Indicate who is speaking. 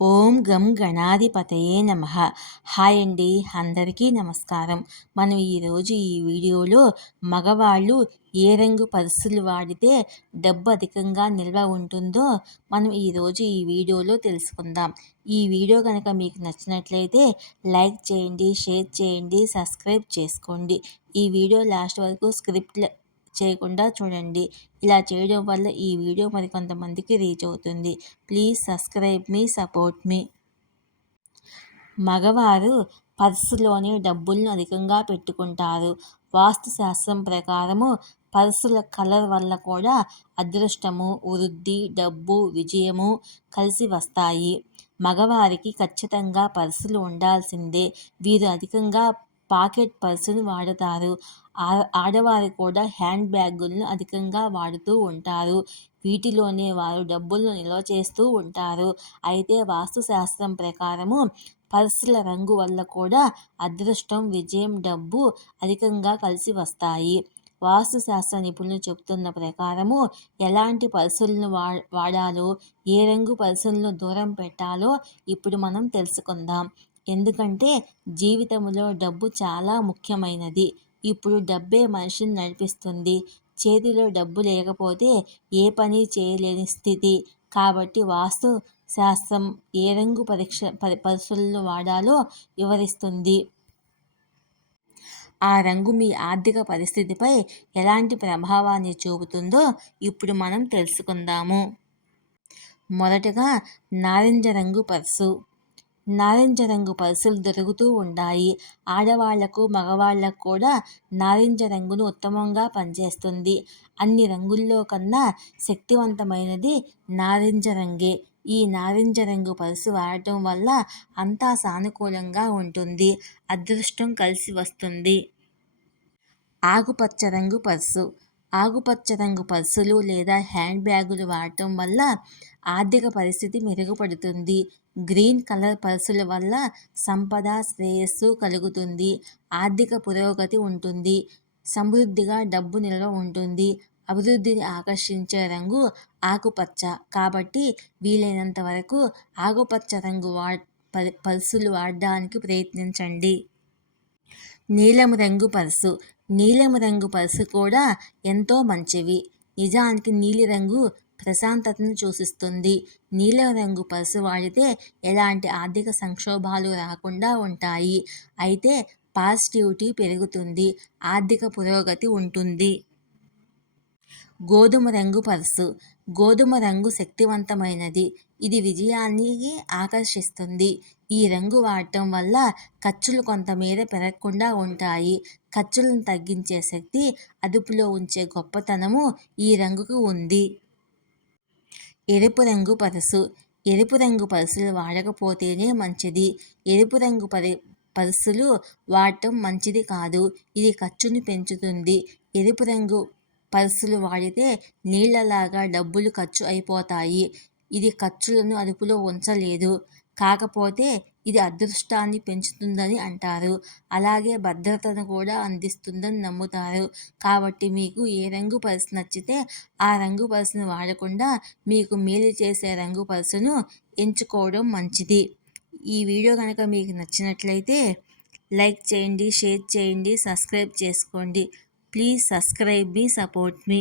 Speaker 1: ఓం గం గణాధిపతయే నమ. హాయ్ అండి అందరికీ నమస్కారం. మనం ఈరోజు ఈ వీడియోలో మగవాళ్ళు ఏ రంగు పర్సులు వాడితే డబ్బు అధికంగా నిల్వ ఉంటుందో మనం ఈరోజు ఈ వీడియోలో తెలుసుకుందాం. ఈ వీడియో కనుక మీకు నచ్చినట్లయితే లైక్ చేయండి షేర్ చేయండి సబ్స్క్రైబ్ చేసుకోండి. ఈ వీడియో లాస్ట్ వరకు స్క్రిప్ట్ చేయకుండా చూడండి. ఇలా చేయడం వల్ల ఈ వీడియో మరి కొంతమందికి రీచ్ అవుతుంది. ప్లీజ్ సబ్స్క్రైబ్ మీ సపోర్ట్ మీ. మగవారు పర్సులోని డబ్బులను అధికంగా పెట్టుకుంటారు. వాస్తు శాస్త్రం ప్రకారము పర్సుల కలర్ వల్ల కూడా అదృష్టము వృద్ధి డబ్బు విజయము కలిసి వస్తాయి. మగవారికి ఖచ్చితంగా పర్సులు ఉండాల్సిందే. వీరు అధికంగా పాకెట్ పర్సును వాడతారు. ఆడవారు కూడా హ్యాండ్ బ్యాగులను అధికంగా వాడుతూ ఉంటారు. వీటిలోనే వారు డబ్బులను నిల్వ చేస్తూ ఉంటారు. అయితే వాస్తుశాస్త్రం ప్రకారము పర్సుల రంగు వల్ల కూడా అదృష్టం విజయం డబ్బు అధికంగా కలిసి వస్తాయి. వాస్తుశాస్త్ర నిపుణులు చెబుతున్న ప్రకారము ఎలాంటి పర్సులను వా వాడాలో ఏ రంగు పర్సులను దూరం పెట్టాలో ఇప్పుడు మనం తెలుసుకుందాం. ఎందుకంటే జీవితంలో డబ్బు చాలా ముఖ్యమైనది. ఇప్పుడు డబ్బే మనిషిని నడిపిస్తుంది. చేతిలో డబ్బు లేకపోతే ఏ పని చేయలేని స్థితి. కాబట్టి వాస్తు శాస్త్రం ఏ రంగు పరీక్ష పరీక్షలను వాడాలో వివరిస్తుంది. ఆ రంగు మీ ఆర్థిక పరిస్థితిపై ఎలాంటి ప్రభావాన్ని చూపుతుందో ఇప్పుడు మనం తెలుసుకుందాము. మొదటగా నారింజ రంగు పర్సు. నారింజ రంగు పర్సులు దొరుకుతూ ఉంటాయి. ఆడవాళ్ళకు మగవాళ్ళకు కూడా నారింజ రంగును ఉత్తమంగా పనిచేస్తుంది. అన్ని రంగుల్లో కన్నా శక్తివంతమైనది నారింజ రంగే ఈ నారింజ రంగు పర్సు వాడటం వల్ల అంతా సానుకూలంగా ఉంటుంది. అదృష్టం కలిసి వస్తుంది. ఆకుపచ్చ రంగు పర్సు. ఆకుపచ్చ రంగు పర్సులు లేదా హ్యాండ్ బ్యాగులు వాడటం వల్ల ఆర్థిక పరిస్థితి మెరుగుపడుతుంది. గ్రీన్ కలర్ పర్సుల వల్ల సంపద శ్రేయస్సు కలుగుతుంది. ఆర్థిక పురోగతి ఉంటుంది. సమృద్ధిగా డబ్బు నిల్వ ఉంటుంది. అభివృద్ధిని ఆకర్షించే రంగు ఆకుపచ్చ. కాబట్టి వీలైనంత వరకు ఆకుపచ్చ రంగు వా పర్సులు వాడడానికి ప్రయత్నించండి. నీలం రంగు పర్సు. నీలం రంగు పర్సు కూడా ఎంతో మంచివి. నిజానికి నీలిరంగు ప్రశాంతతను సూచిస్తుంది. నీలం రంగు పర్సు వాడితే ఎలాంటి ఆర్థిక సంక్షోభాలు రాకుండా ఉంటాయి. అయితే పాజిటివిటీ పెరుగుతుంది. ఆర్థిక పురోగతి ఉంటుంది. గోధుమ రంగు పర్సు. గోధుమ రంగు శక్తివంతమైనది. ఇది విజయాన్ని ఆకర్షిస్తుంది. ఈ రంగు వాడటం వల్ల ఖర్చులు కొంతమేర పెరగకుండా ఉంటాయి. ఖర్చులను తగ్గించే శక్తి అదుపులో ఉంచే గొప్పతనము ఈ రంగుకు ఉంది. ఎరుపు రంగు పరసు. ఎరుపు రంగు పరుసులు వాడకపోతేనే మంచిది. ఎరుపు రంగు పరి పరుసులు వాడటం మంచిది కాదు. ఇది ఖర్చును పెంచుతుంది. ఎరుపు రంగు పర్సులు వాడితే నీళ్ళలాగా డబ్బులు ఖర్చు అయిపోతాయి. ఇది ఖర్చులను అదుపులో ఉంచలేదు. కాకపోతే ఇది అదృష్టాన్ని పెంచుతుందని అంటారు. అలాగే భద్రతను కూడా అందిస్తుందని నమ్ముతారు. కాబట్టి మీకు ఏ రంగు పర్సు నచ్చితే ఆ రంగు పర్సును వాడకుండా మీకు మేలు చేసే రంగు పర్సును ఎంచుకోవడం మంచిది. ఈ వీడియో కనుక మీకు నచ్చినట్లయితే లైక్ చేయండి షేర్ చేయండి సబ్స్క్రైబ్ చేసుకోండి. ప్లీజ్ సబ్స్క్రైబ్ మీ సపోర్ట్ మీ